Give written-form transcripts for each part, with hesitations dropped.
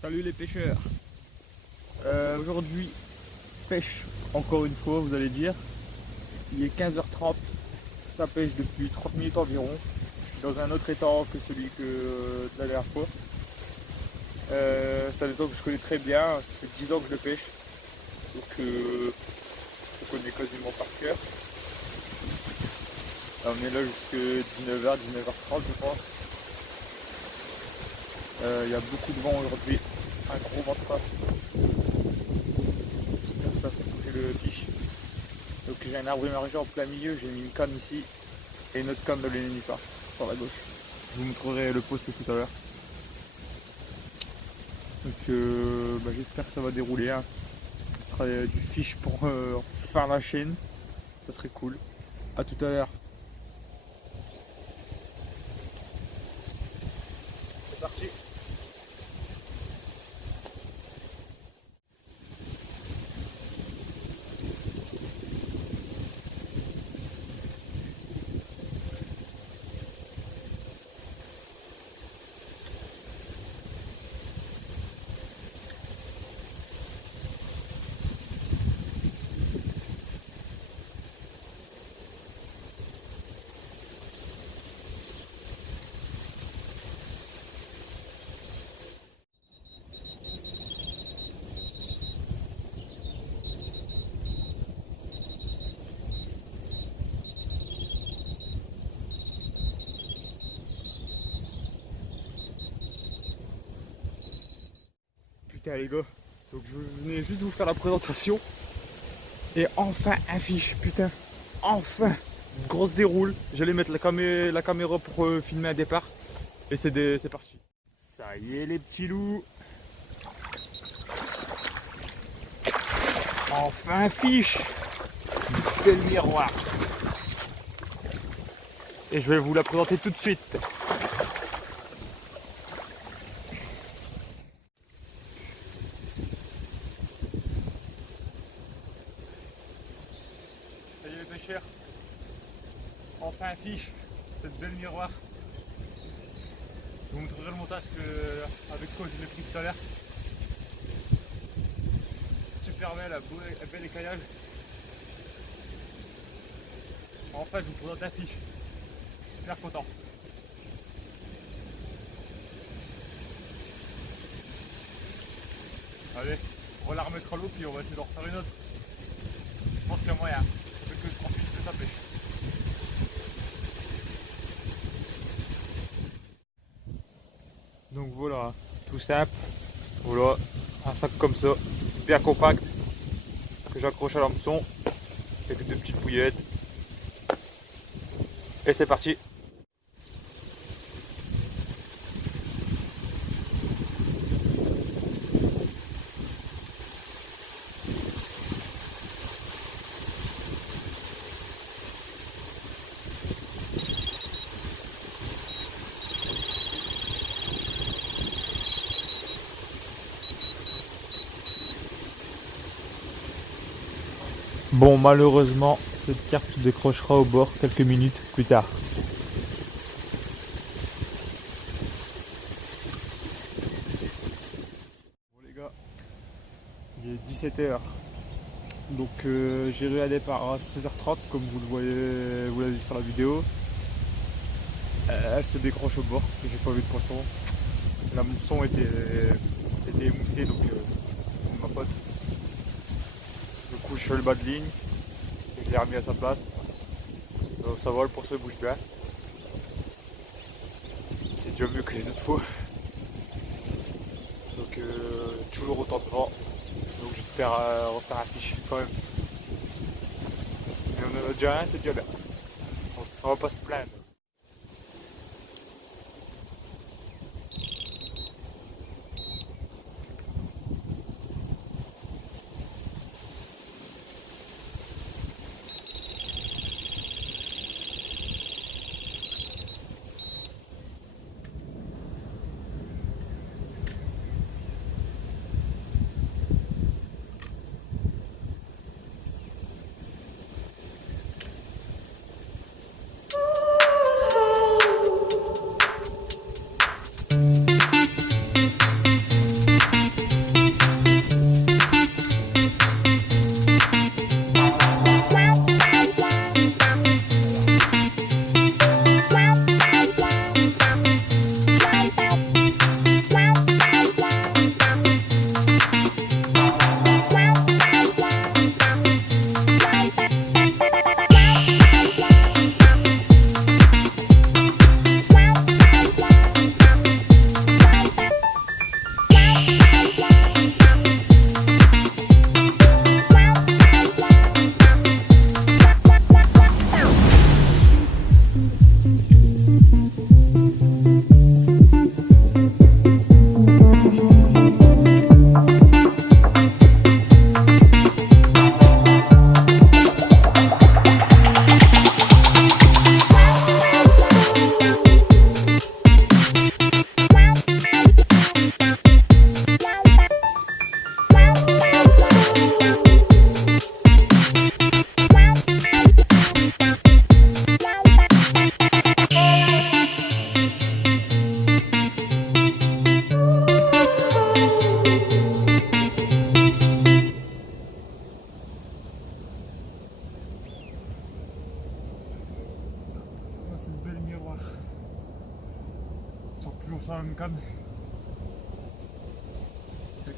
Salut les pêcheurs. Aujourd'hui, pêche encore une fois, vous allez dire. Il est 15h30, ça pêche depuis 30 minutes environ. Je suis dans un autre étang que celui de la dernière fois. C'est un étang que je connais très bien, ça fait 10 ans que je le pêche. Donc je connais quasiment par cœur. Là, on est là jusqu'à 19h, 19h30 je pense. Il y a beaucoup de vent aujourd'hui, un gros vent de face. Ça fait toucher le fiche. Donc j'ai un arbre émergé en plein milieu, j'ai mis une canne ici et une autre canne de l'énénuphar sur la gauche. Je vous montrerai le poste tout à l'heure. Donc j'espère que ça va dérouler. Hein. Ce sera du fiche pour faire la chaîne. Ça serait cool. A tout à l'heure. C'est parti. Putain les gars, donc je venais juste vous faire la présentation. Et enfin un fiche, putain. Enfin. Grosse déroule. J'allais mettre la caméra pour filmer un départ. Et c'est parti. Ça y est les petits loups. Enfin un fiche. C'est le miroir. Et je vais vous la présenter tout de suite. Salut les pêcheurs. Enfin un fiche. Cette belle miroir. Je vous montrerai le montage avec quoi je l'ai pris tout à l'heure. Super belle, un bel écaillage. Enfin je vous présente un fiche. Super content. Allez, on va la remettre à l'eau puis on va essayer d'en refaire une autre. Je pense qu'il y a moyen. Je veux que je profite de sa pêche. Donc voilà, tout simple. Voilà, un sac comme ça, bien compact, que j'accroche à l'hameçon avec deux petites bouillettes. Et c'est parti. Bon, malheureusement, cette carte se décrochera au bord quelques minutes plus tard. Bon les gars, il est 17h. Donc j'ai eu un départ à 16h30 comme vous le voyez, vous l'avez vu sur la vidéo. Elle se décroche au bord, j'ai pas vu de poisson. La mousson était émoussée donc c'est ma pote. Du coup je suis le bas de ligne et je l'ai remis à sa place. Donc, ça va, le poisson bouge bien. C'est déjà mieux que les autres fois. Donc toujours autant de vent. Donc j'espère refaire un fiche quand même. Mais on en a déjà un, c'est déjà bien. On va pas se plaindre.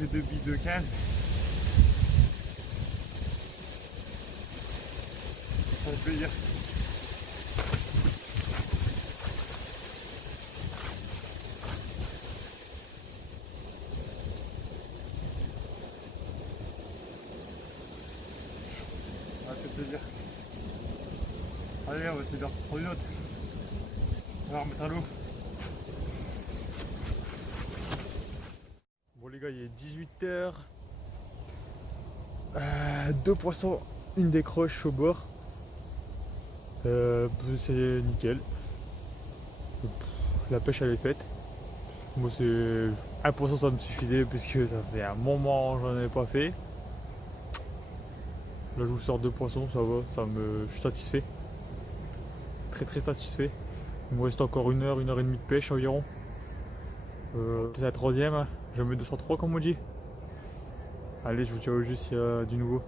les deux billes de 15. Ça fait plaisir. Ça fait plaisir. Allez, on va essayer de reprendre une autre. On va remettre à l'eau. Bon les gars, il est 18h. Deux poissons, une décroche au bord. C'est nickel. La pêche elle est faite. Moi c'est un poisson, ça me suffisait puisque ça fait un moment que j'en avais pas fait. Là je vous sors deux poissons, ça va, je suis satisfait. Très satisfait. Il me reste encore une heure et demie de pêche environ. C'est la troisième, je mets 203 comme on dit. Allez, je vous tiens au jus s'il y a du nouveau.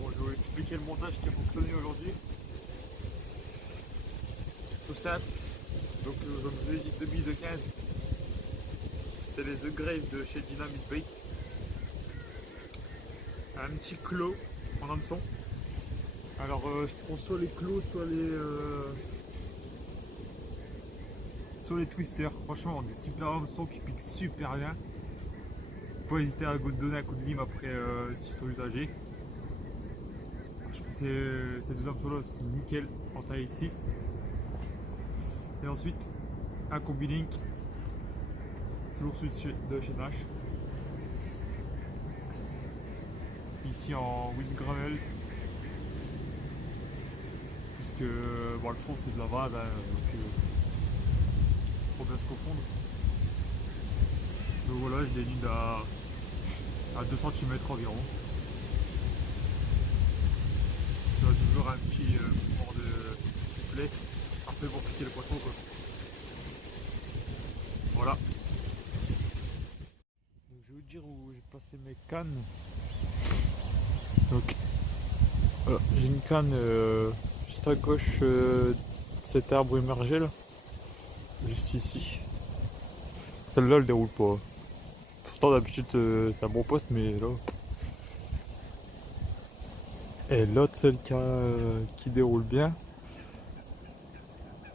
Bon, je vais vous expliquer le montage qui a fonctionné aujourd'hui. Tout simple. Donc, comme je vous ai dit, 2 billes de 15. C'est les The Grave de chez Dynamite Bait. Un petit clos en hameçon. Alors, je prends soit les clos, soit les twisters. Franchement, des super hameçons qui piquent super bien. Pas hésiter à donner un coup de lime après s'ils sont usagés. Je pense que ces deux hameçons là sont nickel en taille 6. Et ensuite un combi link, toujours celui de chez Nash. Ici en wind gravel, puisque bon, le fond c'est de la vase, hein, donc faut bien se confondre. Donc voilà, je dénude à 2 cm environ. Il y a toujours un petit mouvement de souplesse, parfait pour piquer le poisson quoi. Voilà. Donc, je vais vous dire où j'ai passé mes cannes. Donc voilà, j'ai une canne juste à gauche de cet arbre émergé là. Juste ici. Celle-là elle déroule pas. Pourtant d'habitude c'est un bon poste mais là. Et l'autre celle qui déroule bien.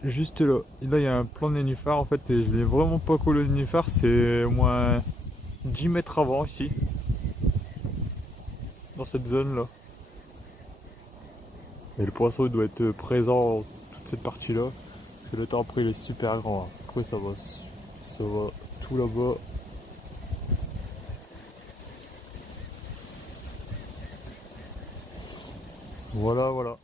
Juste là. Et là il y a un plan de nénuphar en fait et je l'ai vraiment pas collé le nénuphar, c'est au moins 10 mètres avant ici. Dans cette zone là. Et le poisson il doit être présent dans toute cette partie là. Parce que le temps après il est super grand. Après ça va tout là-bas. Voilà.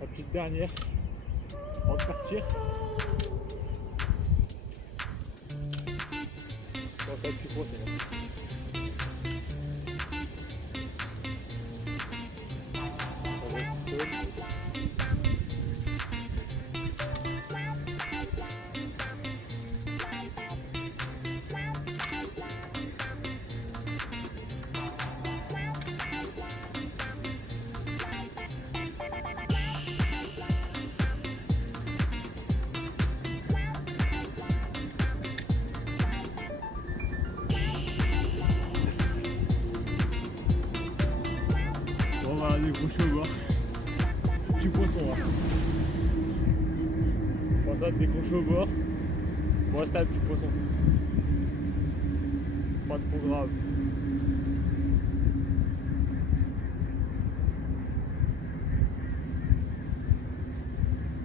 La petite dernière avant de partir. Ça va être plus gros, c'est bon. Bon voilà, décroché au bord. Petit poisson là. Bon ça décroché au bord. Bon reste un petit poisson. Pas trop grave.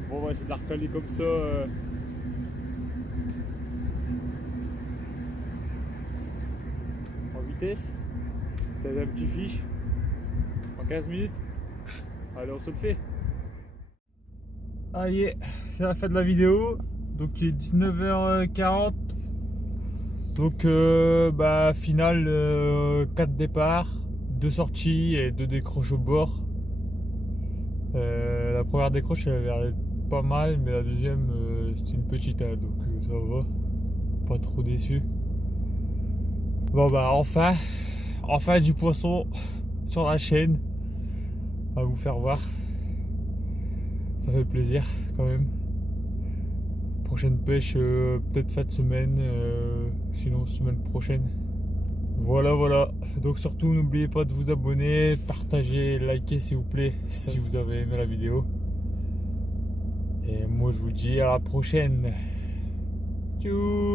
Bon on va essayer de la recaler comme ça. En vitesse. Ça fait un petit fiche. En 15 minutes. Allez, on se le fait. Allez, c'est la fin de la vidéo. Donc il est 19h40. Donc finale 4 départs, 2 sorties et 2 décroches au bord. La première décroche elle avait l'air pas mal, mais la deuxième c'est une petite, hein, donc ça va. Pas trop déçu. Bon bah enfin du poisson sur la chaîne à vous faire voir. Ça fait plaisir quand même. Prochaine pêche peut-être fin de semaine, sinon semaine prochaine. Voilà. Donc surtout n'oubliez pas de vous abonner, partager, liker s'il vous plaît si vous avez aimé la vidéo. Et moi je vous dis à la prochaine. Tchou.